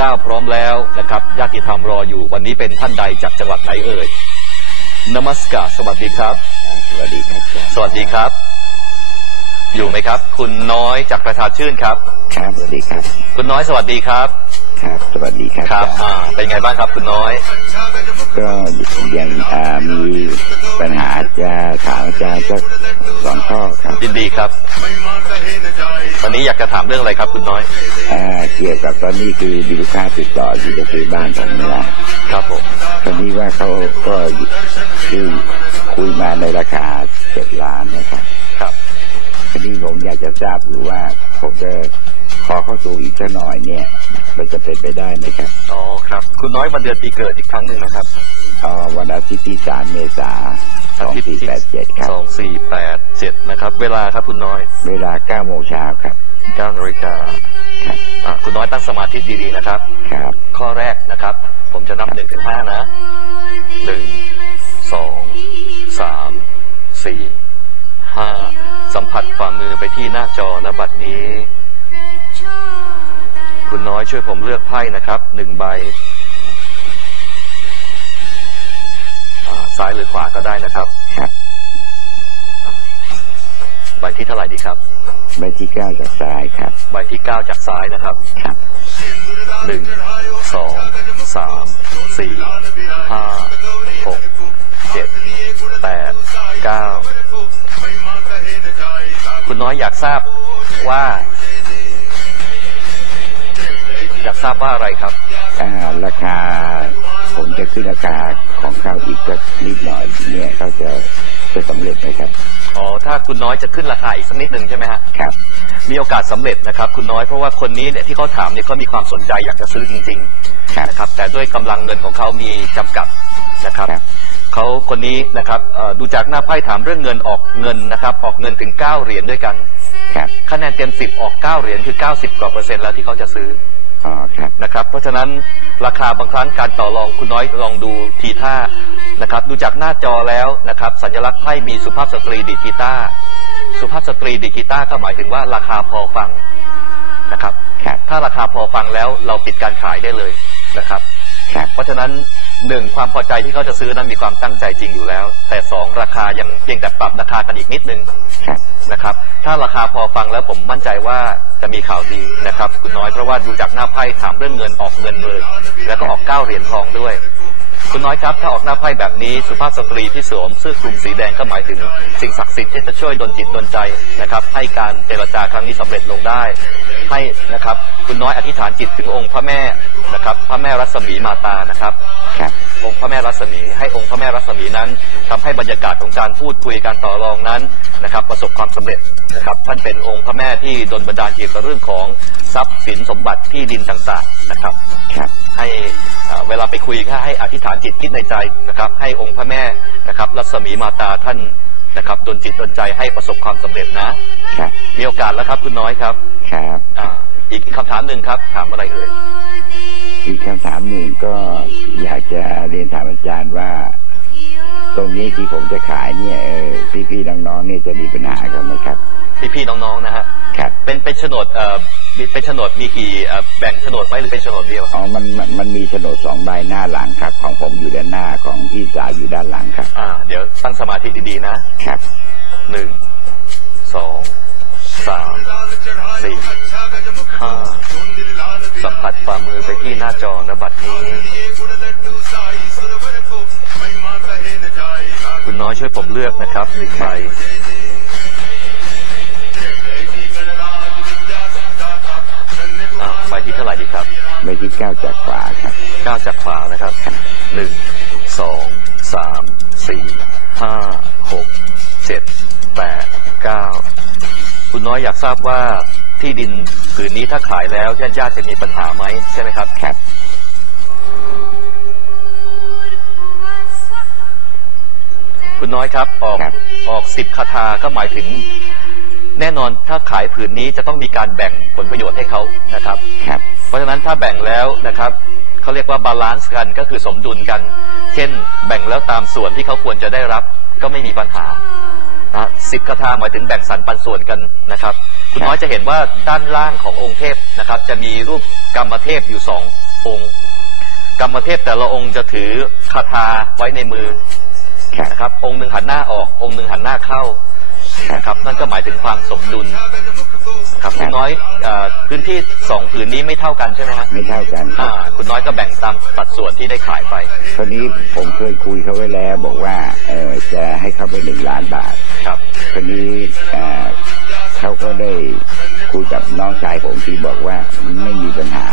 19 พร้อมแล้วนะครับญาติธรรมรออยู่วันนี้เป็นท่านใดจากจังหวัดไหนเอ่ยนมัสการสวัสดีครับ สวัสดีครับสวัสดีครับ อยู่ไหมครับ คุณน้อยจากประชาชื่นครับ ครับสวัสดีครับ คุณน้อยสวัสดีครับ ครับ สวัสดีครับครับอ่าเป็นไงบ้างครับคุณน้อย ก็ยังอ่ามีปัญหาจะถามอาจารย์สักสองข้อครับ ยินดีครับวันนี้อยากจะถามเรื่องอะไรครับ คุณน้อยอ่าเกี่ยวกับตอนนี้คือมีลูกค้าติดต่ออยู่จะซื้อบ้านผมนี่นะครับผมตอนนี้ว่าเขาก็คือคุยมาในราคาเจ็ดล้านนะครับครับทีนี้ผมอยากจะทราบอยู่ว่าผมจะขอเข้าสู่อีกสักหน่อยเนี่ย มันจะเป็นไปได้ไหมครับอ๋อครับ คุณน้อยวันเดือนปีเกิดอีกครั้งหนึ่งนะครับอ่าวันอาทิตย์ที่สามเมษา สองสี่แปดเจ็ดครับสองสี่แปดเจ็ดนะครับ เวลาครับคุณน้อย เวลาเก้าโมงเช้าครับเก้านาฬิกาครับอ่าคุณน้อยตั้งสมาธิดีๆนะครับ ครับ ข้อแรกนะครับ ผมจะนับหนึ่งถึงห้านะหนึ่งสองสามสี่ห้าสัมผัสฝ่ามือไปที่หน้าจอนะบัดนี้ คุณน้อยช่วยผมเลือกไพ่นะครับหนึ่งใบ ซ้ายหรือขวาก็ได้นะครับ ครับใบที่เท่าไหร่ดีครับ ใบที่เก้าจากซ้ายครับ ใบที่เก้าจากซ้ายนะครับ ครับหนึ่งสองสามสี่ห้าหกเจ็ดแปดเก้าคุณน้อยอยากทราบว่า อยากทราบว่าอะไรครับอ่าราคาผม จะขึ้นราคาของข้าวอีกสักนิดหน่อยเนี่ยเขาจะจะสำเร็จไหมครับอ๋อถ้าคุณน้อยจะขึ้นราคาอีกสักนิดหนึ่งใช่ไหมฮะครับ มีโอกาสสำเร็จนะครับ คุณน้อยเพราะว่าคนนี้เนี่ยที่เขาถามเนี่ยเขามีความสนใจอยากจะซื้อจริงครับๆนะครับ แต่ด้วยกำลังเงินของเขามีจำกัดนะครับครับเขาคนนี้นะครับเอ่อดูจากหน้าไพ่ถามเรื่องเงินออกเงินนะครับ ออกเงินถึง 9 เหรียญด้วยกันครับคะแนนเต็ม 10 ออก 9 เหรียญคือ 90 กว่าเปอร์เซ็นต์แล้วที่เขาจะซื้อ อ๋อครับ นะครับ เพราะฉะนั้นราคาบางครั้งการต่อรองคุณน้อยลองดูทีท่านะครับดูจากหน้าจอแล้วนะครับสัญลักษณ์ไพ่มีสุภาพสตรีดีดกีตาร์สุภาพสตรีดีดกีตาร์ก็หมายถึงว่าราคาพอฟังนะครับครับ ถ้าราคาพอฟังแล้วเราปิดการขายได้เลยนะครับครับ เพราะฉะนั้นหนึ่งความพอใจที่เขาจะซื้อนั้นมีความตั้งใจจริงอยู่แล้ว แต่สองราคายังเพียงแต่ปรับราคากันอีกนิดนึงครับนะครับ ถ้าราคาพอฟังแล้วผมมั่นใจว่าจะมีข่าวดีนะครับ คุณน้อยเพราะว่าดูจากหน้าไพ่ถามเรื่องเงินออกเงินเลย แล้วก็ออกเก้าเหรียญทองด้วย คุณน้อยครับ ถ้าออกหน้าไพ่แบบนี้สุภาพสตรีที่สวมเสื้อคลุมสีแดงก็หมายถึงสิ่งศักดิ์สิทธิ์ที่จะช่วยดลจิตดลใจนะครับ ให้การเจรจาครั้งนี้สำเร็จลงได้ ให้นะครับ คุณน้อยอธิษฐานจิตถึงองค์พระแม่นะครับ พระแม่รัศมีมาตานะครับครับองค์พระแม่รัศมีให้องค์พระแม่รัศมีนั้นทำให้บรรยากาศของการพูดคุยการต่อรองนั้นนะครับ ประสบความสำเร็จนะครับท่านเป็นองค์พระแม่ที่ดลบันดาลเกี่ยวกับเรื่องของทรัพย์สินสมบัติที่ดินต่างๆนะครับครับให้เอ่อเวลาไปคุยก็ให้อธิษฐานจิตคิดในใจนะครับ ให้องค์พระแม่นะครับรัศมีมาตาท่านนะครับดลจิตดลใจให้ประสบความสำเร็จนะครับ มีโอกาสแล้วครับคุณน้อยครับครับอ่าอีกคำถามหนึ่งครับ ถามอะไรเอ่ยอีกคำถามหนึ่งก็อยากจะเรียนถามอาจารย์ว่าต รงนี้ที่ผมจะขายเนี่ยเออพี่ๆน้องๆเนี่ยจะมีปัญหากันไหมครับ พี่ๆน้องๆนะฮะครับเป็นเป็นโฉนดเอ่อมีเป็นโฉนดมีกี่เอ่อแบ่งโฉนดไหมหรือเป็นโฉนดเดียวอ๋อมันมันมันมีโฉนดสองใบหน้าหลังครับ ของผมอยู่ด้านหน้าของพี่สาวอยู่ด้านหลังครับ อ่า เดี๋ยวตั้งสมาธิดีๆนะครับหนึ่งสองสามสี่ห้าสัมผัสฝ่ามือไปที่หน้าจอนะบัดนี้ น้อยช่วยผมเลือกนะครับหนึ่งใบอ่าใบที่เท่าไหร่ดีครับใบที่เก้าจากขวาครับเก้าจากขวานะครับหนึ่งสองสามสี่ห้าหกเจ็ดแปดเก้าคุณน้อยอยากทราบว่าที่ดินผืนนี้ถ้าขายแล้วญาติญาติๆจะมีปัญหาไหมใช่ไหมครับครับ คุณน้อยครับ ออกครับ ออกสิบคาถาก็หมายถึง แน่นอนถ้าขายผืนนี้จะต้องมีการแบ่งผลประโยชน์ให้เขานะครับ ครับ เพราะฉะนั้นถ้าแบ่งแล้วนะครับเขาเรียกว่าบาลานซ์กันก็คือสมดุลกัน เช่น แบ่งแล้วตามส่วนที่เขาควรจะได้รับก็ไม่มีปัญหานะสิบคาถาหมายถึงแบ่งสรรปันส่วนกันนะครับ คุณน้อยจะเห็นว่าด้านล่างขององค์เทพนะครับ จะมีรูปกรรมเทพอยู่สององค์ กรรมเทพแต่ละองค์จะถือคาถาไว้ในมือครับ นะครับ องค์หนึ่งหันหน้าออก องค์หนึ่งหันหน้าเข้านะครับ นั่นก็หมายถึงความสมดุลครับคุณน้อยเอ่อพื้นที่สองผืนนี้ไม่เท่ากันใช่ไหมฮะไม่เท่ากันครัอ่าบคุณน้อยก็แบ่งตามสัดส่วนที่ได้ขายไปคราวนี้ผมเคยคุยเขาไว้แล้วบอกว่าเออจะให้เขาไปหนึ่งล้านบาทครับคราวนี้เอ่อเขาก็ได้คุยกับน้องชายผมที่บอกว่าไม่มีปัญหา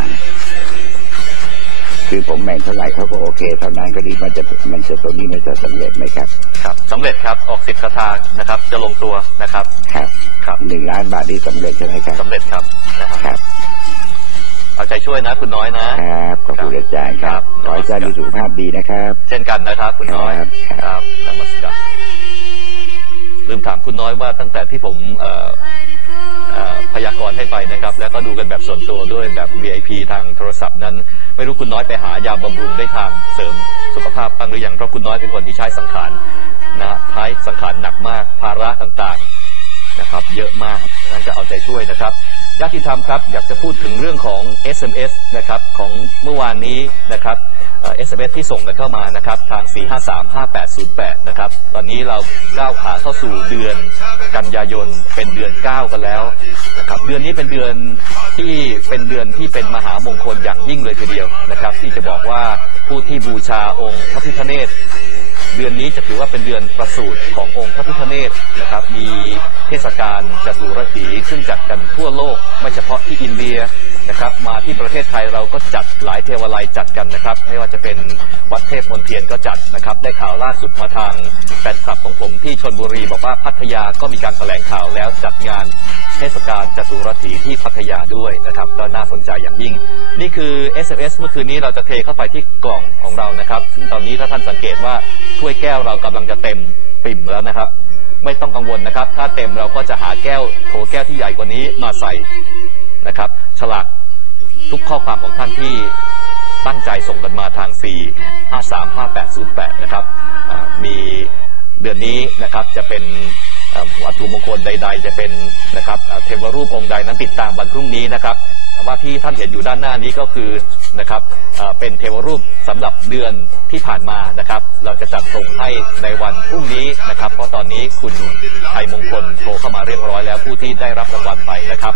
คือผมแบ่งเท่าไหร่เขาก็โอเคเท่านั้นก็ดีมันจะมันจะตัวนี้มันจะสำเร็จไหมครับครับสำเร็จครับออกสิบคาถานะครับ จะลงตัวนะครับครับครับหนึ่งล้านบาทนี่สำเร็จใช่ไหมครับสำเร็จครับนะคครับรับเอาใจช่วยนะ คุณน้อยนะครับขอบคุณอาจารย์คครัรับบขอให้อาจารย์มีสุขภาพดีนะครับ เช่นกันนะครับ คุณน้อยครับครับนมัสการลืมถามคุณน้อยว่าตั้งแต่ที่ผมเอ่อเอ่อ พยากรณ์ให้ไปนะครับ แล้วก็ดูกันแบบส่วนตัวด้วยแบบ VIP ทางโทรศัพท์นั้น ไม่รู้คุณน้อยไปหายาบำรุงได้ทางเสริมสุขภาพบ้างหรือยังเพราะคุณน้อยเป็นคนที่ใช้สังขารนะท้ายสังขารหนักมากภาระต่างๆ นะครับ เยอะมากนั้นจะเอาใจช่วยนะครับญาติธรรมครับอยากจะพูดถึงเรื่องของ SMS นะครับของเมื่อวานนี้นะครับเอ่อ SMS ที่ส่งกันเข้ามานะครับทาง 4535808 นะครับ ตอนนี้เราก้าวขาเข้าสู่เดือนกันยายนเป็นเดือน 9 กันแล้วนะครับเดือนนี้เป็นเดือนที่เป็นเดือนที่เป็นมหามงคลอย่างยิ่งเลยทีเดียวนะครับ ที่จะบอกว่าผู้ที่บูชาองค์พระพิฆเนศ เดือนนี้จะถือว่าเป็นเดือนประสูติขององค์พระพิฆเนศนะครับ มีเทศกาลจตุรถีซึ่งจัดกันทั่วโลก ไม่เฉพาะที่อินเดียนะครับ มาที่ประเทศไทยเราก็จัดหลายเทวาลัยจัดกันนะครับ ไม่ว่าจะเป็นวัดเทพมนเทียนก็จัดนะครับ ได้ข่าวล่าสุดมาทางแฟนคลับของผมที่ชนบุรีบอกว่าพัทยาก็มีการแถลงข่าวแล้วจัดงานเทศกาลจตุรถีที่พัทยาด้วยนะครับ ก็น่าสนใจอย่างยิ่ง นี่คือ SMS เมื่อคืนนี้เราจะเทเข้าไปที่กล่องของเรานะครับซึ่งตอนนี้ถ้าท่านสังเกตว่าถ้วยแก้วเรากำลังจะเต็มปิ่มแล้วนะครับ ไม่ต้องกังวลนะครับ ถ้าเต็มเราก็จะหาแก้วโถแก้วที่ใหญ่กว่านี้มาใส่นะครับฉลากทุกข้อความของท่านที่ตั้งใจส่งกันมาทาง 4 5 3 5 8 0 8 นะครับ มีเดือนนี้นะครับจะเป็นวัตถุมงคลใด ๆ จะเป็นนะครับเทวรูปองค์ใดนั้นติดตามวันพรุ่งนี้นะครับ แต่ว่าที่ท่านเห็นอยู่ด้านหน้านี้ก็คือนะครับเป็นเทวรูปสำหรับเดือนที่ผ่านมานะครับ เราจะจัดส่งให้ในวันพรุ่งนี้นะครับ เพราะตอนนี้คุณไทยมงคลโทรเข้ามาเรียบร้อยแล้วผู้ที่ได้รับรางวัลไปนะครับ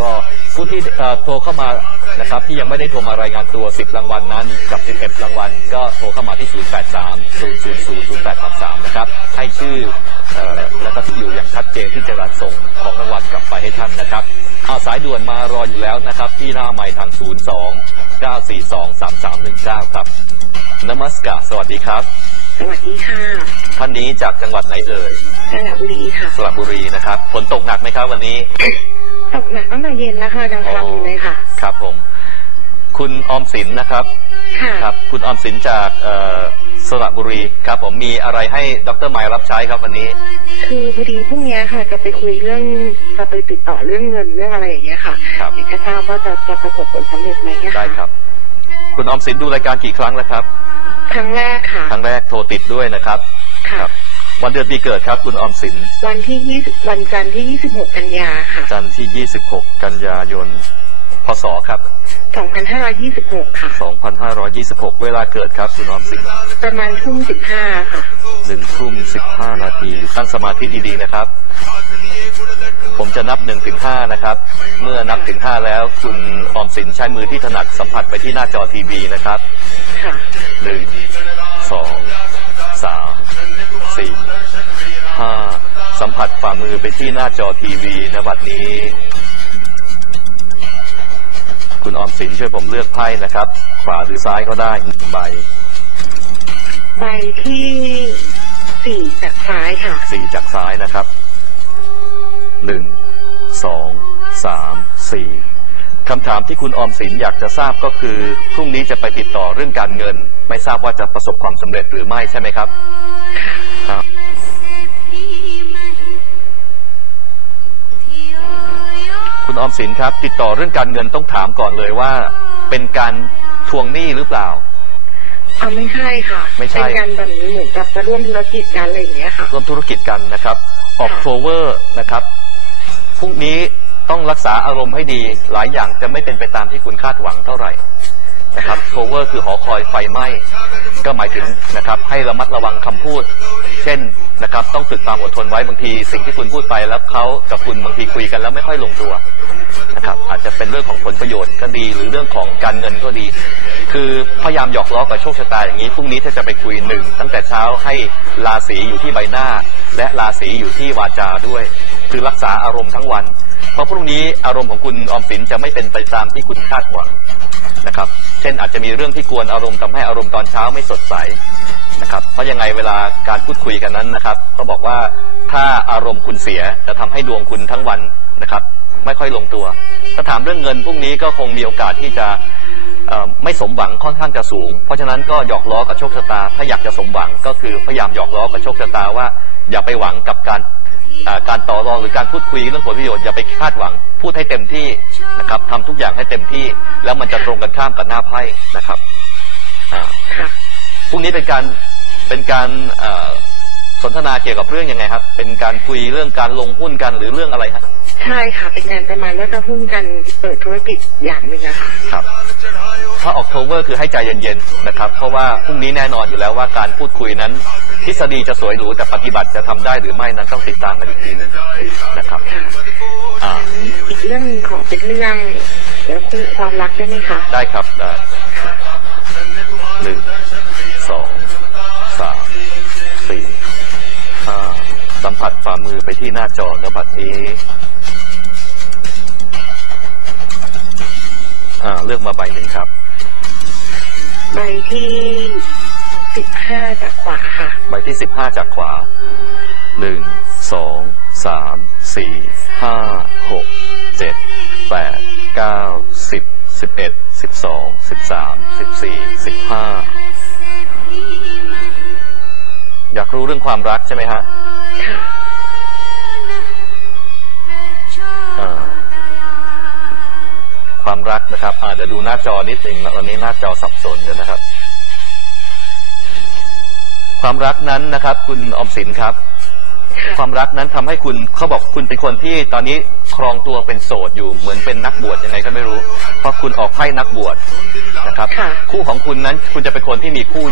ก็ผู้ที่โทรเข้ามานะครับที่ยังไม่ได้โทรมารายงานตัว 10 รางวัลนั้นกับ 11 รางวัล ก็โทรเข้ามาที่ 083 000 0833 นะครับให้ชื่อ แล้วก็ที่อยู่อย่างชัดเจนที่จะรับส่งของรางวัลกลับไปให้ท่านนะครับเอาสายด่วนมารออยู่แล้วนะครับ ที่หน้าใหม่ทาง 02 942 3319 ครับนมัสกาสวัสดีครับ สวัสดีค่ะ ท่านนี้จากจังหวัดไหนเอ่ยสระบุรีค่ะสระบุรีนะครับฝนตกหนักไหมครับวันนี้ ตกหนักตั้งแต่เย็นแล้วค่ะยังทำอยู่เลยค่ะ ครับผม คุณออมสินนะครับค่ะครับ คุณออมสินจากเอ่อ สระบุรีครับผมมีอะไรให้ดรไมล์รับใช้ครับวันนี้ คือพอดีพรุ่งนี้ค่ะ จะไปคุยเรื่องจะไปติดต่อเรื่องเงินเรื่องอะไรอย่างเงี้ยค่ะครับอยากจะทราบว่าจะจะประสบผลสำเร็จไหมอะะได้ครับ คุณออมสินดูรายการกี่ครั้งแล้วครับ ครั้งแรกค่ะ ครั้งแรกโทรติดด้วยนะครับค่ะครับ วันเดือนปีเกิดครับ คุณออมสิน วันที่ยี่สิบวันจันทร์ที่ยี่สิบหกกันยาค่ะ จันทร์ที่26กันยายนพ ศครับสองพันห้าร้อยยี่สิบหกค่ะ 2526 เวลาเกิดครับคุณออมสินประมาณทุ่มสิบห้าค่ะหนึ่งทุ่ม 15 นาที ตั้งสมาธิดีๆนะครับ ผมจะนับ 1 ถึง 5 นะครับ เมื่อนับถึง 5 แล้ว คุณออมสินใช้มือที่ถนัดสัมผัสไปที่หน้าจอทีวีนะครับ ค่ะหนึ่งสองสามสี่ห้าสัมผัสฝ่ามือไปที่หน้าจอทีวีณบัดนี้ คุณออมสินช่วยผมเลือกไพ่นะครับ ขวาหรือซ้ายก็ได้หนึ่งใบ ใบที่สี่จากซ้ายค่ะสี่จากซ้ายนะครับหนึ่งสองสามสี่คำถามที่คุณออมสินอยากจะทราบก็คือพรุ่งนี้จะไปติดต่อเรื่องการเงิน ไม่ทราบว่าจะประสบความสำเร็จหรือไม่ใช่ไหมครับ ครับคุณออมสินครับ ติดต่อเรื่องการเงินต้องถามก่อนเลยว่า เป็นการทวงหนี้หรือเปล่าอ๋อไม่ใช่ค่ะไม่ใช่เป็นการแบบนี้เหมือนกับจะร่วมธุรกิจกันอะไรอย่างเงี้ยค่ะ ร่วมธุรกิจกันนะครับ ออกค่ะโฟเวอร์นะครับพรุ่งนี้ต้องรักษาอารมณ์ให้ดี หลายอย่างจะไม่เป็นไปตามที่คุณคาดหวังเท่าไหร่ นะครับโทเวอร์คือหอคอยไฟไหม้ก็หมายถึงนะครับให้ระมัดระวังคำพูด เช่นนะครับต้องฝึกความอดทนไว้บางทีสิ่งที่คุณพูดไปแล้วเขากับคุณบางทีคุยกันแล้วไม่ค่อยลงตัวนะครับอาจจะเป็นเรื่องของผลประโยชน์ก็ดี หรือเรื่องของการเงินก็ดี คือพยายามหยอกล้อกับโชคชะตาอย่างนี้พรุ่งนี้ถ้าจะไปคุยหนึ่งตั้งแต่เช้าให้ราศีอยู่ที่ใบหน้า และราศีอยู่ที่วาจาด้วย คือรักษาอารมณ์ทั้งวัน เพราะพรุ่งนี้อารมณ์ของคุณออมสินจะไม่เป็นไปตามที่คุณคาดหวังนะครับ เช่นอาจจะมีเรื่องที่กวนอารมณ์ทำให้อารมณ์ตอนเช้าไม่สดใสนะครับ เพราะยังไงเวลาการพูดคุยกันนั้นนะครับ ก็บอกว่าถ้าอารมณ์คุณเสียจะทำให้ดวงคุณทั้งวันนะครับ ไม่ค่อยลงตัว ถ้าถามเรื่องเงินพรุ่งนี้ก็คงมีโอกาสที่จะไม่สมหวังค่อนข้างจะสูง เพราะฉะนั้นก็หยอกล้อกับโชคชะตา ถ้าอยากจะสมหวังก็คือพยายามหยอกล้อกับโชคชะตาว่า อย่าไปหวังกับการ การต่อรองหรือการพูดคุยเรื่องผลประโยชน์อย่าไปคาดหวัง พูดให้เต็มที่นะครับทำทุกอย่างให้เต็มที่ แล้วมันจะตรงกันข้ามกับหน้าไพ่นะครับอ่าค่ะพรุ่งนี้เป็นการเป็นการเอ่อสนทนาเกี่ยวกับเรื่องยังไงครับ เป็นการคุยเรื่องการลงหุ้นกันหรือเรื่องอะไรครับ ใช่ค่ะ เป็นงานประมาณว่าจะหุ้นกันเปิดธุรกิจอย่างหนึ่งอะค่ะครับ ถ้าออกโทเวอร์คือให้ใจเย็นๆนะครับ เพราะว่าพรุ่งนี้แน่นอนอยู่แล้วว่าการพูดคุยนั้น ทฤษฎีจะสวยหรูแต่ปฏิบัติจะทำได้หรือไม่นั้นต้องติดตามกันอีกทีหนึงนะครับ ค่ะอ่าอีกเรื่องหนึ่งขอเป็นเรื่องแล้วคือความรักได้ไหมคะ ได้ครับได้หนึ่งสองสามสี่ห้าสัมผัสฝ่ามือไปที่หน้าจอนบัดนี้ อ่าเลือกมาใบหนึ่งครับ ใบที่สิบห้าจากขวาค่ะ ใบที่สิบห้าจากขวาหนึ่งสองสามสี่ห้าหกเจ็ดแปดเก้าสิบสิบเอ็ดสิบสองสิบสามสิบสี่สิบห้าอยากรู้เรื่องความรักใช่ไหมฮะ รักนะครับอ่าเดี๋ยวดูหน้าจอนิดหนึ่งนะตอนนี้หน้าจอสับสนอยู่นะครับ ความรักนั้นนะครับ คุณออมสินครับค่ะความรักนั้นทำให้คุณเขาบอกคุณเป็นคนที่ตอนนี้ครองตัวเป็นโสดอยู่เหมือนเป็นนักบวชยังไงก็ไม่รู้ เพราะคุณออกไพ่นักบวชนะครับค่ะคู่ของคุณนั้นคุณจะเป็นคนที่มีคู่